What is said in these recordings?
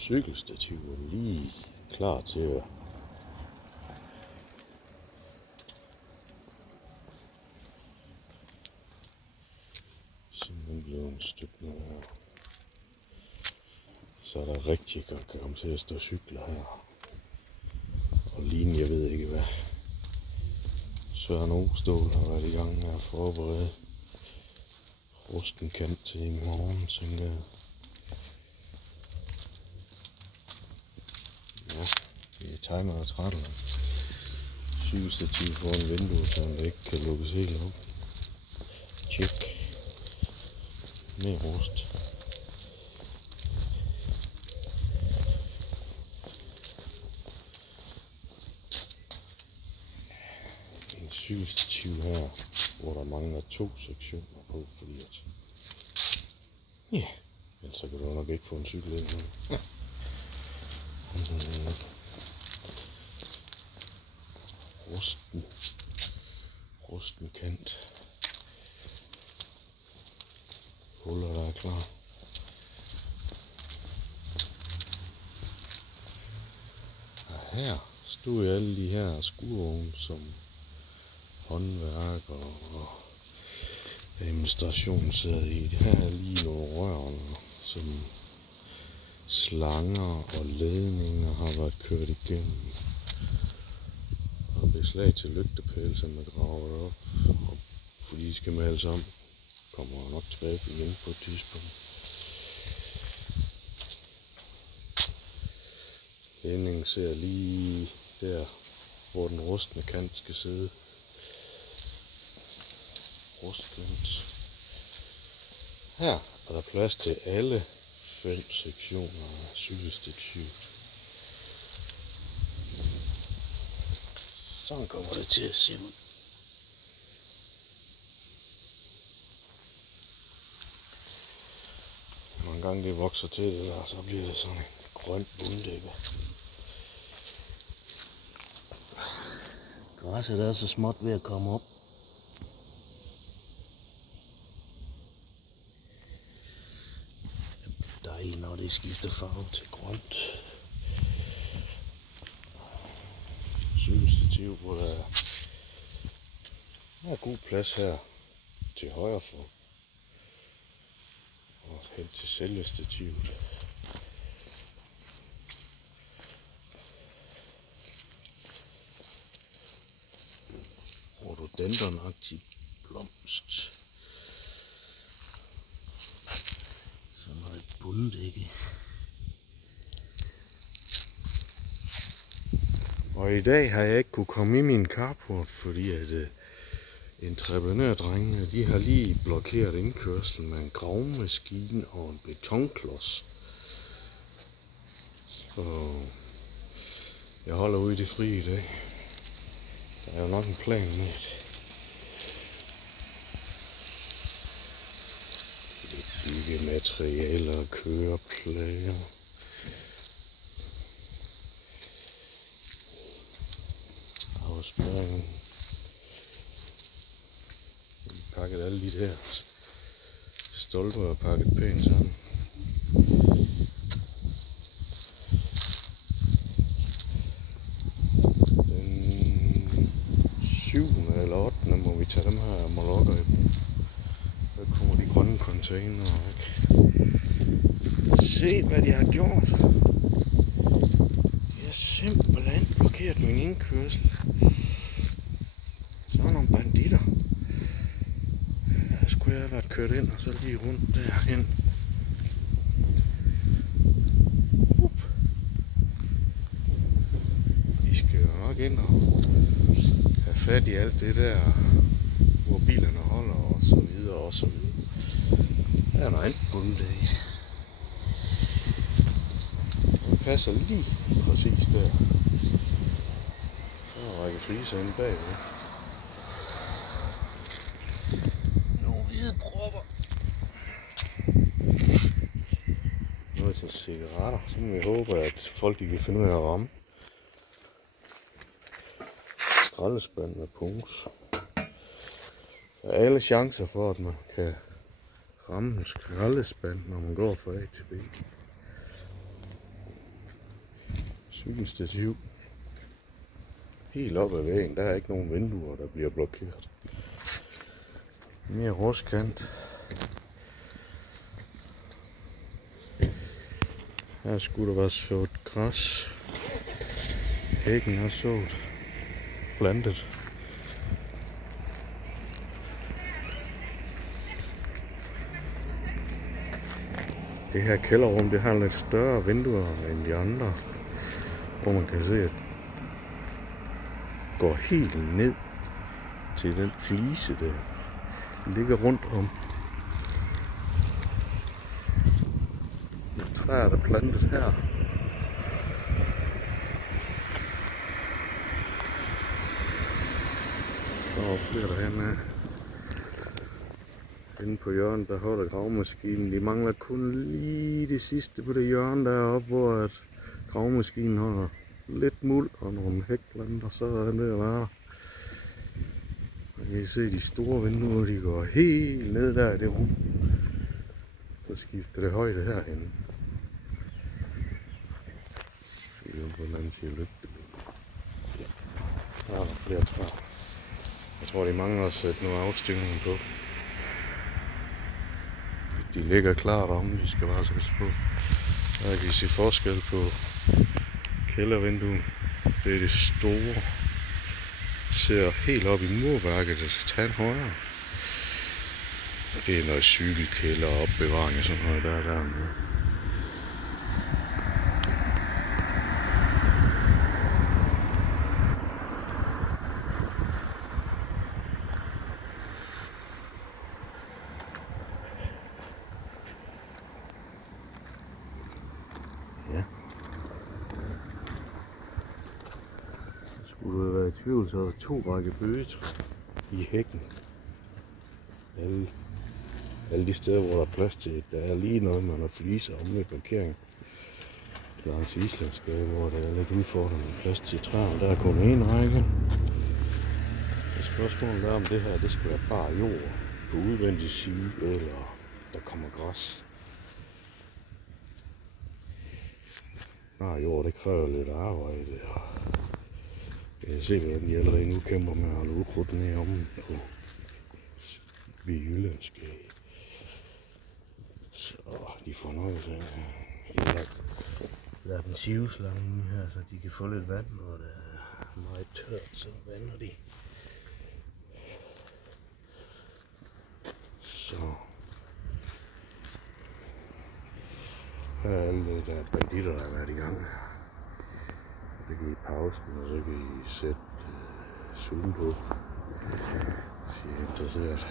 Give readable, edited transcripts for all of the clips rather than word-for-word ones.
Cykelstativer lige klar til at simpelthen blevet støbt ned her. Så er der rigtig godt kan komme til at stå cykler her. Og lignende, jeg ved ikke hvad. Søren Ostål har været i gang med at forberede rusten kant til i morgen, tænker jeg. Ja, det er timer og trættel. Cykelstativ foran vinduet, så det ikke kan lukkes helt op. Tjek. Mere rust. En cykelstativ her, hvor der mangler 2 sektioner på, fordi at... Ja, ellers så kan du nok ikke få en cykel ind nu. Rusten kant. Huller, der er klar. Og her stod alle de her skurvogne som håndværk og administration sidder i. Det her er lige nogle rør, som slanger og ledninger har været kørt igennem. Og beslag til lygtepæle, som er gravet op, og fordi de skal males om, kommer jeg nok tilbage igen på et tidspunkt. Ledningen ser lige der, hvor den rustne kant skal sidde. Rustkant. Her er der plads til alle 5 sektioner af cykelstativet. Sådan kommer det til at se ud. Når en gang det vokser til det der, så bliver det sådan en grøn bunddække. Græsset er så småt ved at komme op. Dejligt, når det skifter farve til grønt. Cykelstativ, hvor der er god plads her til højre for. Og hen til selve stativet. Rhododendronagtig blomst. Så er der et bunddække. Og i dag har jeg ikke kunne komme i min carport, fordi at entreprenørdrengene, de har lige blokeret indkørslen med en gravemaskine og en betonklods. Så jeg holder ude i det frie i dag. Der er jo nok en plan med det. Lidt byggematerialer og køreplader. Afspæring. Pakket alle de der stolper og pakket pænt sammen. Den 7. eller 8. må vi tage dem her molokker i brug. Så kommer de grønne containere væk. Se hvad de har gjort. De har simpelthen blokeret min indkørsel. Så er nogle banditter. Skulle jeg have været kørt ind og så lige rundt derhen. De skal jo nok ind og have fat i alt det der, hvor bilerne holder og så videre og så videre. Der er noget andet bunddække. Den passer lige præcis der. Så er der række fliser inde bagved. Hvide propper. Noget til cigaretter. Så må vi håbe, at folk de kan finde ud af at ramme. Skraldespand med pungs. Der er alle chancer for, at man kan ramme en skraldespand, når man går fra A til B. Cykelstativ. Helt op ad væggen, der er ikke nogen vinduer, der bliver blokeret. Mere rustkant. Her skulle der være sået græs. Hækken er sået. Plantet. Det her kælderrum, det har lidt større vinduer end de andre, hvor man kan se, at det går helt ned til den flise der. Den ligger rundt om. Træer der plantet her. Der er flere derhenne. Inde på hjørnet, der holder gravemaskinen. De mangler kun lige det sidste på det hjørne deroppe, hvor at gravemaskinen har lidt muld og nogle hækplanter, så er den ved at være. Og I kan se de store vinduer, de går helt ned der i det rum. Så skifter det højde herhen. Se på den anden side lygtebil. Der er flere træer. Jeg tror de mangler at sætte noget afstilling på. De ligger klart om, de skal bare sættes på. Der kan I se forskel på kældervinduet. Det er det store. Ser helt op i murværket, det skal tage en højere. Det er noget cykelkælder og opbevaring og sådan noget dernede. Ja. Skulle du være i tvivl, så er der 2 række bøgetræer i hækken. Alle de steder, hvor der er plads til, der er lige noget, man har fliser om med parkering. Langs Islandsgade, hvor der er lidt udfordrende plads til træer, der er kun en række. Spørgsmålet er, om det her det skal være bare jord på udvendig side, eller der kommer græs. Bare jord, det kræver lidt arbejde. Jeg kan se, hvordan de allerede nu kæmper med at holde ukrudt ned om på ved Jyllandsgade. Så de får noget af lad dem sivslangen her, så de kan få lidt vand, når det er meget tørt, så vander de. Så her er alle der banditter, der har været i gang. Det kan I pausen, og så kan I sætte zoom på, hvis I er interesseret.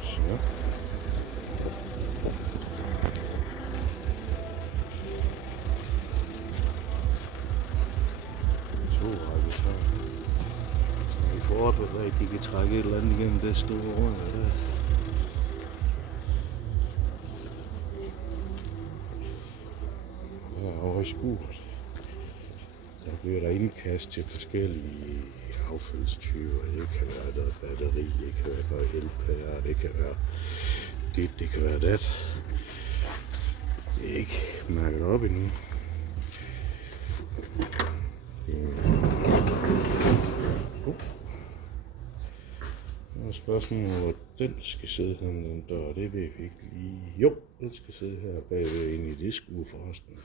Så. Så I får op, at de kan trække et eller andet igennem det store rum der. Over i skuret, der bliver der indkast til forskellige affaldstyper. Det kan være der batteri, det kan være elpærer, det kan være det kan være det. Det er ikke mærket op endnu. Spørgsmålet hvor den skal sidde her, den dør, det ved vi ikke lige. Jo, den skal sidde her bagved inde i det skue forresten.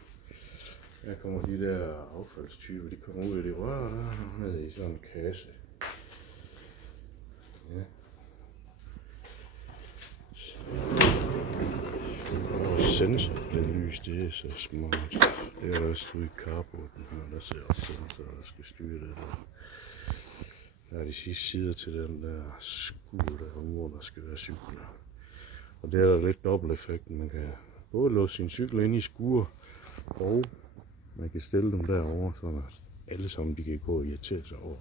Her kommer de der affaldstyper, de kommer ud af de rør der, ned i sådan en kasse. Ja. Og sensor på det lys, det er så smart. Det er også ude i carporten her, der ser også sensorer, der skal styre det der. Der er de sidste sider til den der skur der, hvor der skal være cykler. Og det er der lidt dobbelt effekt. Man kan både låse sin cykel ind i skur, og man kan stille dem derovre, så alle sammen de kan gå og irritere sig over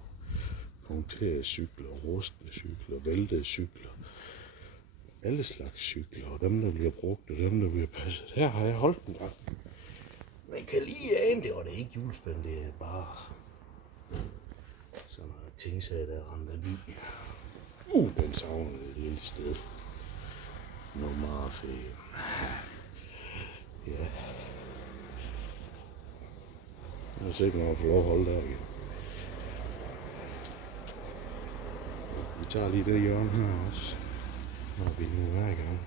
punkterede cykler, rustne cykler, væltede cykler. Alle slags cykler, og dem der bliver brugt, og dem der bliver passet. Her har jeg holdt den gang. Man kan lige ane det, og det er ikke hjulspænd, det er bare sådan noget tingsager, der render i. Den savner et lille sted. Nummer 5. Ja. Jeg ser ikke, når jeg får lov at holde der igen. Vi tager lige det hjørne her også, når vi nu er i gang.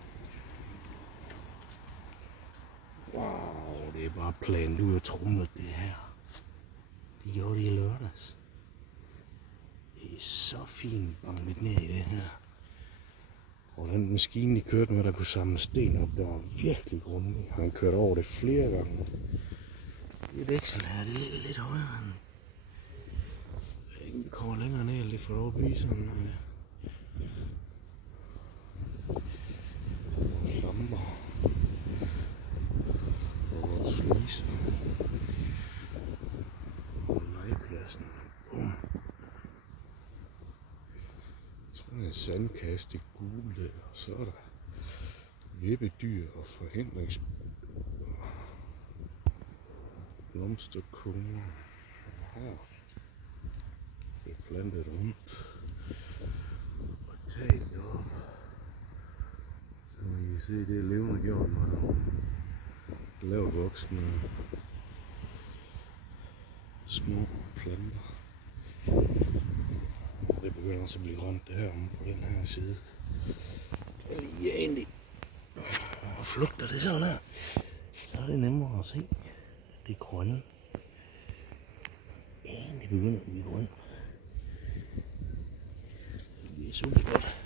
Wow, det er bare planet ud af trummet det her. De gjorde det i lørdags. Det er så fint banket ned i det her. Og den maskine, de kørte med, der kunne samle sten op, der var virkelig grundig. Han kørte over det flere gange. Det veksel her, det ligger lidt højere end. Vi kommer længere ned, lidt for lov at blive sådan. Vores lamper. Og vores fliser. Og legepladsen. Bum. Jeg tror, det er en sandkast i gule der, og så er der vippedyr og forhindringsbord. Blomsterkoner. Og her er plantet rundt. Og taget op. Så I kan se, det er levende gjort med lavt voksne små planter. Og det begynder også at blive grønt det her på den her side. Det er lige egentlig. Og flugter det sådan her, så er det nemmere at se. Det grønne. Egentlig begynder at blive grønt. Det er super godt.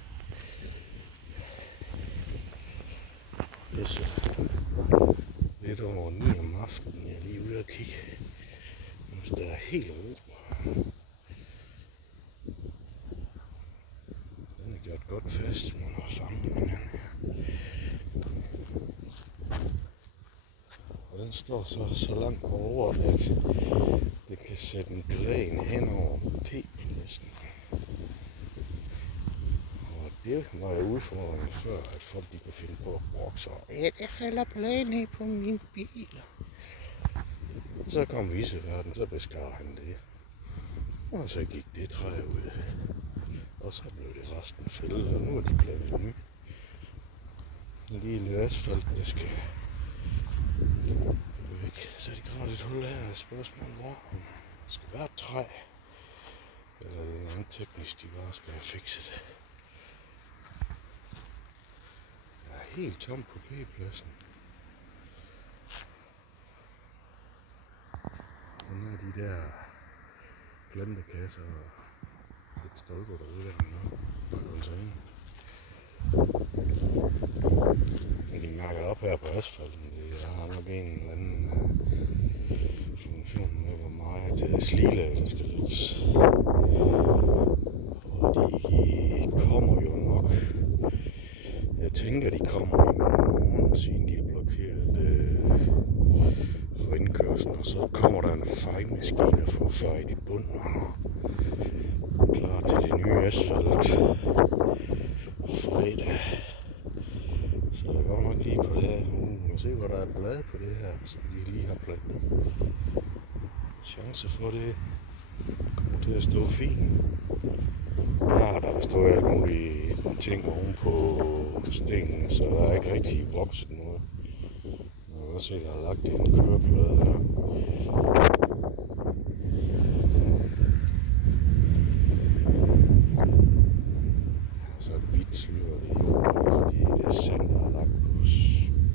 Det er så lidt over 9 om aftenen. Jeg er lige ude og kigge. Hvis der er helt ro. Den er gjort godt fast. Man har fanget den her. Og den står så langt over, at det kan sætte en gren hen over P-pladsen. Og det var jo udfordringen før, at folk de kunne finde på at brokke sig. Ja, der falder pladen ned på min bil. Så kom viceverden, så beskar han det. Og så gik det træ ud. Og så blev det resten fældet, og nu er de plantet nye. Lige lidt asfalt, det skal væk. Så er de gravet et hul her, og spørgsmålet er, om det skal være et træ. Eller det er noget teknisk, de bare skal have fikset. Jeg er helt tom på P-pladsen. Og nu er de der plantekasser og lidt stolper derude af den på container. Men de mærker op her på asfalten. Jeg har nok en eller anden funktion med, hvor meget slilag der skal lægges. Og de kommer jo nok. Jeg tænker, de kommer i morgen, siden de blokeret for indkørslen. Og så kommer der en fejmaskine og får fejl i bunden. Klar til det nye asfalt fredag. Så der går nok lige på det her. Nu må se, hvor der er blad på det her, som de lige har plantet. Chance for det kommer til at stå fint. Ja, der står alt mulige ting oven på stenen, så der er ikke rigtig vokset noget. Jeg kan også se, at der er lagt en køreplade her. Så vidt slører det i jorden, fordi det er sand, der er lagt på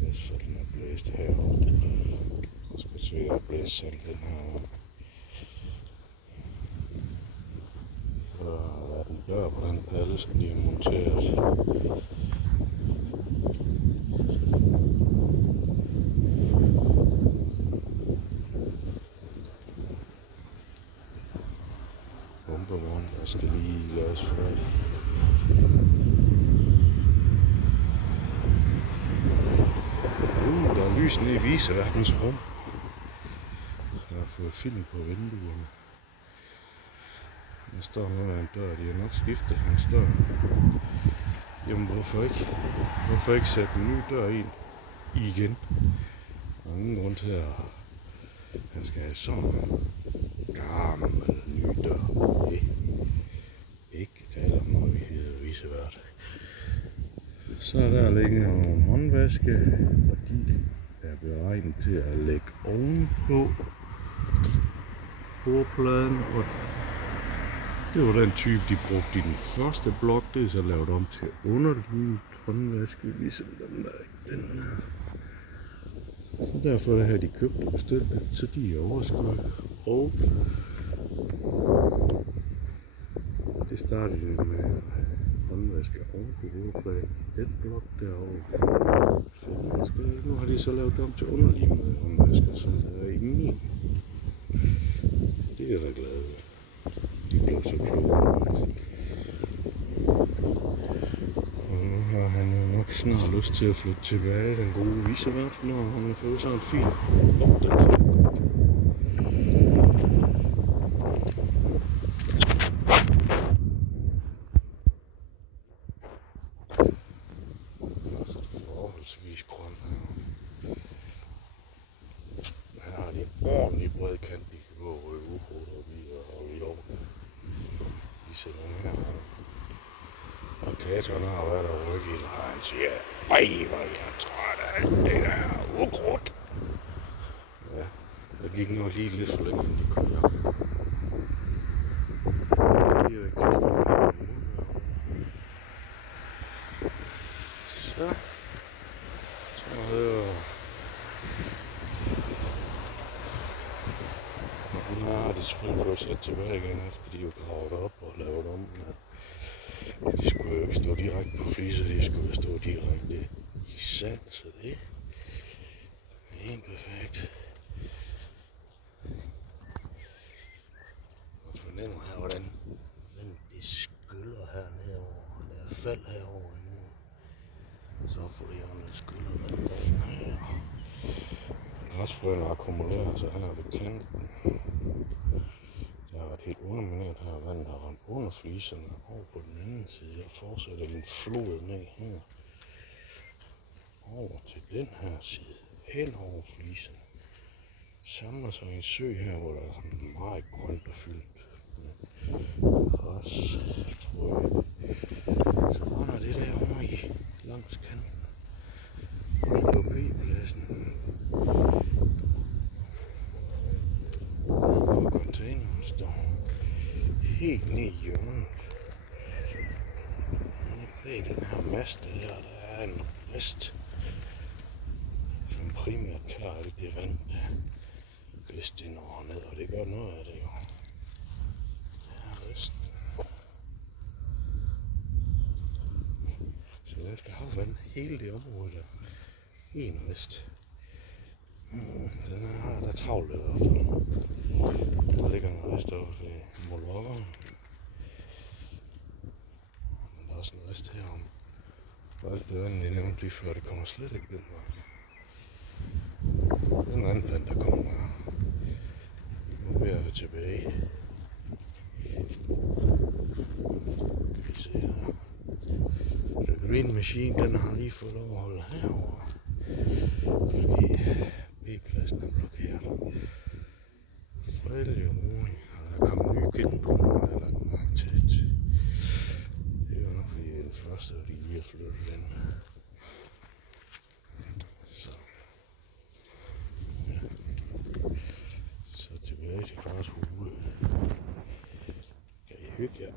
asfalten er blæst herovre. Og skal se, at der er blæst sand den her. Så har der været en dør på den palle, som de har monteret. Bombevogn, der skal lige laves færdig. Der er lys nede i viceværtens rum. Jeg har fået film på vinduerne. Der står noget af en dør, de har nok skiftet hans dør. Jamen hvorfor ikke? Hvorfor ikke sætte en ny dør ind igen? Der er ingen grund til at han skal have sådan en gammel ny dør. Ikke tale om noget, vi hedder vicevært. Så er der ligger nogle håndvaske, og de er beregnet til at lægge ovenpå bordpladen, og det var den type, de brugte i den første blok. Det er så lavet om til underlimet håndvaske, ligesom den der, den her. Så derfor har de købt og bestilt det, så de er overskåret. Og det startede med håndvaske oven på hovedpladen. Den blok derovre. Nu har de så lavet om til underlimet håndvaske, som der er inde i. Det er jeg da glad ved. De blev så kloge. Og nu har han jo nok snart lyst til at flytte tilbage, den gode visevært, når han har fået sådan en fin opdatering. Den er så forholdsvis grøn her. Her har de en ordentlig bred kant, de kan gå og røve ukrudt op i og holde i år. De sætter den her. Og Katon har været der rykke i det, og han siger, ej, hvor er jeg træt af alt det der ukrudt. Ja, der gik nok lige lidt for længe, inden de kom her. Det er jo ikke så hører nu har de selvfølgelig fået sat tilbage igen, efter de jo gravet op og lavet om. De skulle jo ikke stå direkte på fliser, de skulle stå direkte i sand, så det er helt perfekt. Man fornemmer her, hvordan det skyller hernede over. Der er fald herovre nu. Så får det jo skyller vandet her. Græsfrøene akkumulerer sig her ved kanten. Der har været helt undermineret her, vandet har ramt under fliserne over på den anden side og fortsætter en flod ned her. Over til den her side, hen over fliserne. Samler sig en sø her, hvor der er sådan meget grønt og fyldt med græsfrø. Så runder det der over i langs kanten. På B-pladsen. Og containeren står helt ned i hjørnet. Bag den her mast der er en rest, som primært tager alt det vand, der hvis det når ned, og det gør noget af det jo. Der er resten. Så den skal have vand hele det område der. En rest. Den har der travlt i hvert fald. Der ligger en rest oppe ved Mollokkeren. Men der er også en rest herom. Og alt det andet, jeg nævnte lige før, det kommer slet ikke den vej. Den anden vand, der kommer nu bliver jeg tilbage. Vi ser her. The Green Machine, den har lige fået lov at holde herovre. Fordi B-pladsen er blokeret. Fredelig og rolig. Og der er kommet nye genbruger, der er lagt mærke til. Det er jo nok fordi det er den første, og de lige har flyttet den. Så. Ja. Så tilbage til fars hule. Kan I hygge jer?